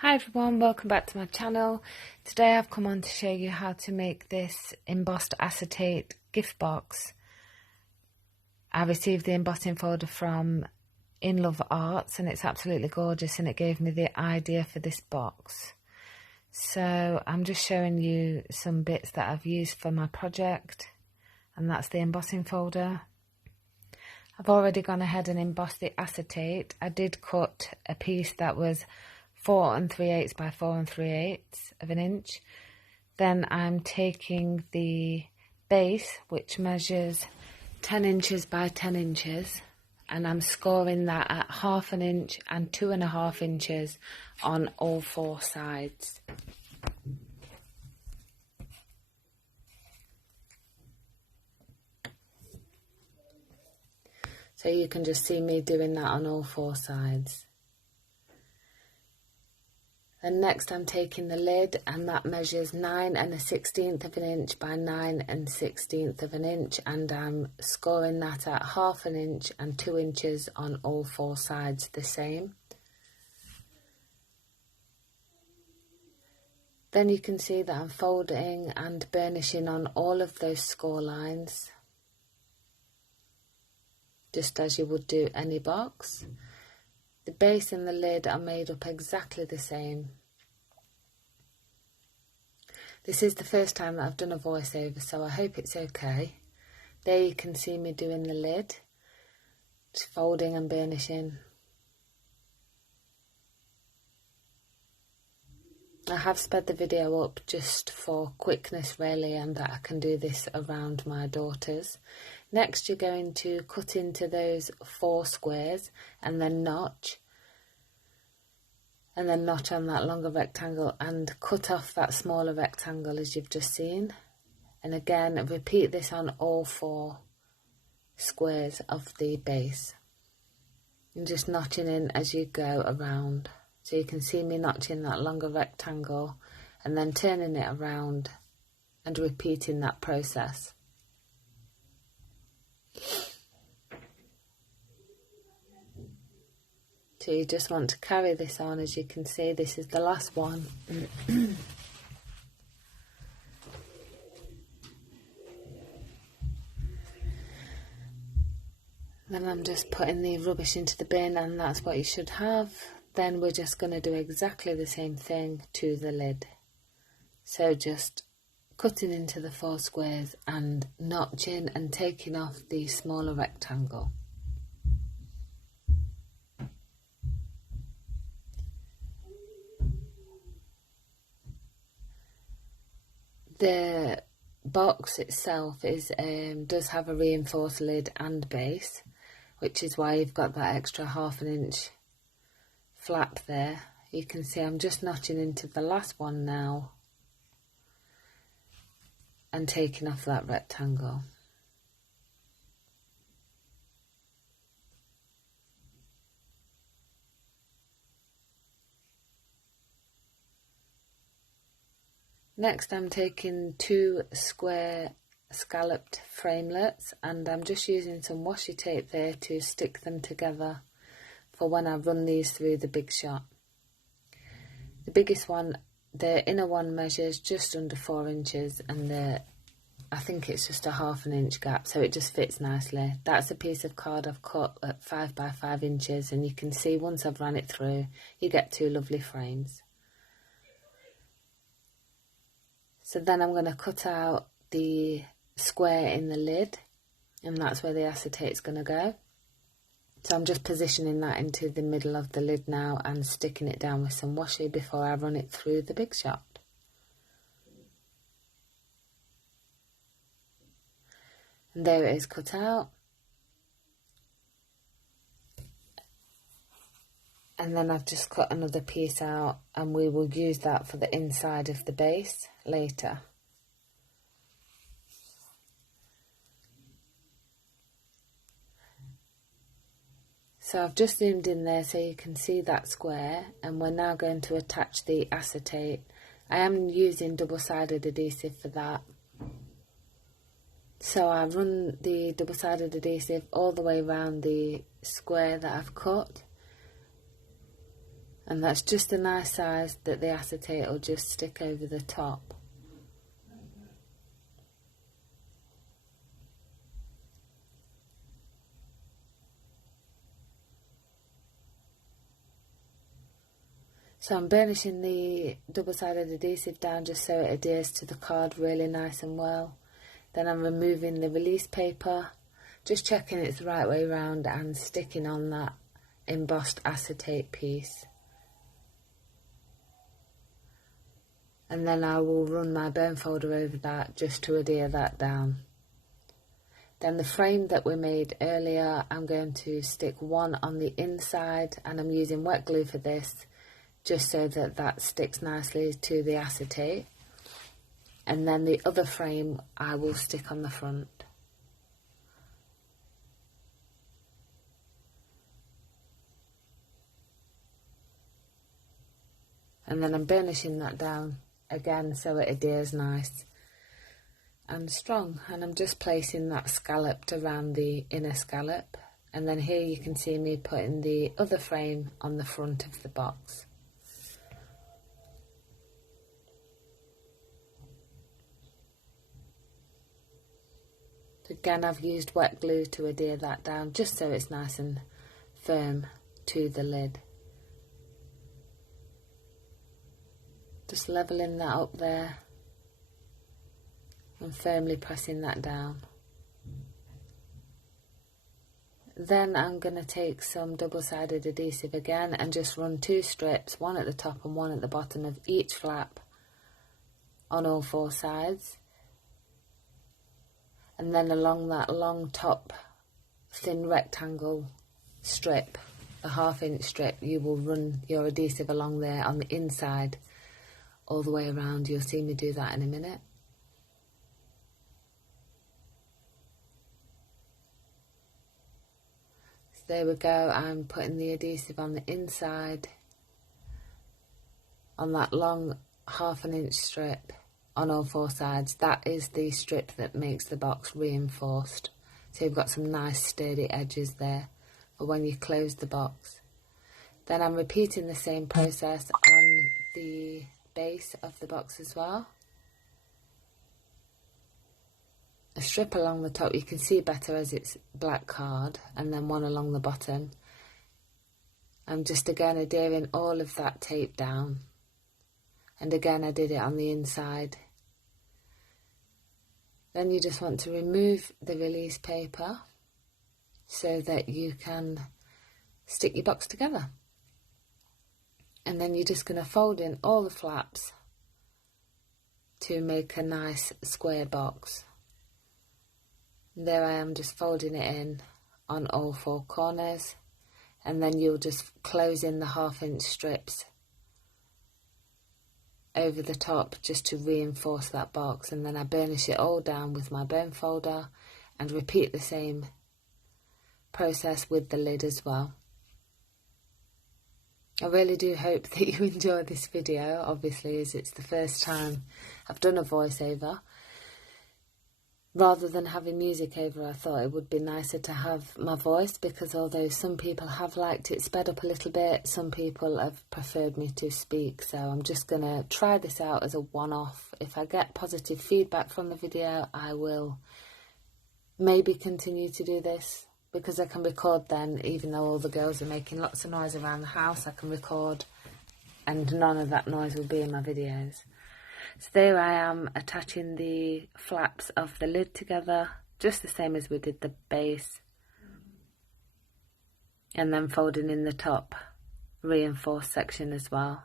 Hi everyone, welcome back to my channel. Today I've come on to show you how to make this embossed acetate gift box. I received the embossing folder from In Love Arts and it's absolutely gorgeous, and it gave me the idea for this box. So I'm just showing you some bits that I've used for my project, and that's the embossing folder. I've already gone ahead and embossed the acetate. I did cut a piece that was 4 3/8 by 4 3/8 of an inch. Then I'm taking the base, which measures 10 inches by 10 inches, and I'm scoring that at 1/2 inch and 2.5 inches on all 4 sides. So you can just see me doing that on all 4 sides. And next I'm taking the lid, and that measures 9 1/16 of an inch by 9 1/16 of an inch, and I'm scoring that at 1/2 inch and 2 inches on all 4 sides the same. Then you can see that I'm folding and burnishing on all of those score lines, just as you would do any box. The base and the lid are made up exactly the same. This is the first time that I've done a voiceover, so I hope it's okay. There you can see me doing the lid, just folding and burnishing. I have sped the video up just for quickness really, and that I can do this around my daughters. Next you're going to cut into those 4 squares and then notch on that longer rectangle and cut off that smaller rectangle as you've just seen. And again repeat this on all 4 squares of the base, and just notching in as you go around. So you can see me notching that longer rectangle and then turning it around and repeating that process. So you just want to carry this on. As you can see, this is the last one. Then I'm just putting the rubbish into the bin, and that's what you should have. Then we're just going to do exactly the same thing to the lid. So just cutting into the 4 squares and notching and taking off the smaller rectangle. The box itself does have a reinforced lid and base, which is why you've got that extra 1/2 inch flap there. You can see I'm just notching into the last one now and taking off that rectangle. Next I'm taking 2 square scalloped framelets, and I'm just using some washi tape there to stick them together for when I run these through the big shot. The biggest one, the inner one, measures just under 4 inches, and I think it's just a 1/2 inch gap, so it just fits nicely. That's a piece of card I've cut at 5 by 5 inches, and you can see once I've ran it through you get 2 lovely frames. So then I'm going to cut out the square in the lid, and that's where the acetate's going to go. So I'm just positioning that into the middle of the lid now and sticking it down with some washi before I run it through the big shot. And there it is cut out. And then I've just cut another piece out, and we will use that for the inside of the base later. So I've just zoomed in there so you can see that square, and we're now going to attach the acetate. I am using double-sided adhesive for that. So I run the double-sided adhesive all the way around the square that I've cut. And that's just a nice size that the acetate will just stick over the top. So I'm burnishing the double-sided adhesive down just so it adheres to the card really nice and well. Then I'm removing the release paper, just checking it's the right way around and sticking on that embossed acetate piece. And then I will run my burn folder over that just to adhere that down. Then the frame that we made earlier, I'm going to stick one on the inside, and I'm using wet glue for this, just so that that sticks nicely to the acetate. And then the other frame I will stick on the front. And then I'm burnishing that down again so it adheres nice and strong. And I'm just placing that scalloped around the inner scallop. And then here you can see me putting the other frame on the front of the box. Again, I've used wet glue to adhere that down just so it's nice and firm to the lid. Just leveling that up there and firmly pressing that down. Then I'm going to take some double-sided adhesive again and just run 2 strips, one at the top and one at the bottom of each flap on all 4 sides. And then along that long top thin rectangle strip, a 1/2 inch strip, you will run your adhesive along there on the inside all the way around. You'll see me do that in a minute. So there we go, I'm putting the adhesive on the inside on that long 1/2 inch strip on all 4 sides. That is the strip that makes the box reinforced. So you've got some nice sturdy edges there for when you close the box. Then I'm repeating the same process on the base of the box as well. A strip along the top, you can see better as it's black card, and then one along the bottom. I'm just again adhering all of that tape down, and again I did it on the inside. Then you just want to remove the release paper so that you can stick your box together. And then you're just going to fold in all the flaps to make a nice square box. And there I am, just folding it in on all 4 corners, and then you'll just close in the 1/2 inch strips over the top just to reinforce that box. And then I burnish it all down with my burn folder and repeat the same process with the lid as well. I really do hope that you enjoy this video, obviously, as it's the first time I've done a voiceover. Rather than having music over, I thought it would be nicer to have my voice, because although some people have liked it sped up a little bit, some people have preferred me to speak. So I'm just going to try this out as a one-off. If I get positive feedback from the video, I will maybe continue to do this, because I can record then, even though all the girls are making lots of noise around the house, I can record and none of that noise will be in my videos. So there I am, attaching the flaps of the lid together, just the same as we did the base, and then folding in the top reinforced section as well.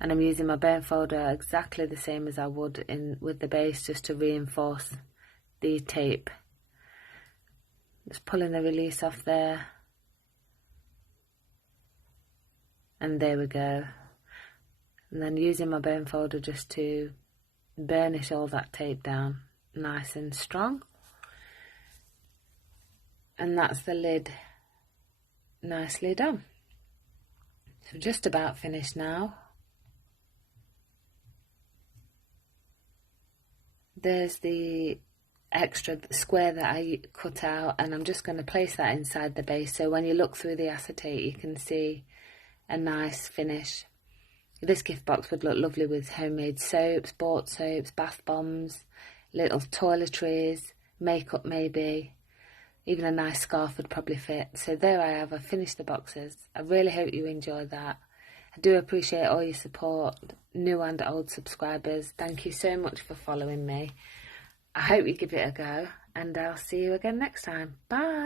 And I'm using my burn folder exactly the same as I would with the base, just to reinforce the tape. Just pulling the release off there, and there we go. And then using my burn folder just to burnish all that tape down nice and strong. And that's the lid nicely done. So just about finished now. There's the extra square that I cut out, and I'm just going to place that inside the base, so when you look through the acetate you can see a nice finish. This gift box would look lovely with homemade soaps, bought soaps, bath bombs, little toiletries, makeup maybe. Even a nice scarf would probably fit. So there I have, I've finished the boxes. I really hope you enjoyed that. I do appreciate all your support, new and old subscribers. Thank you so much for following me. I hope you give it a go, and I'll see you again next time. Bye!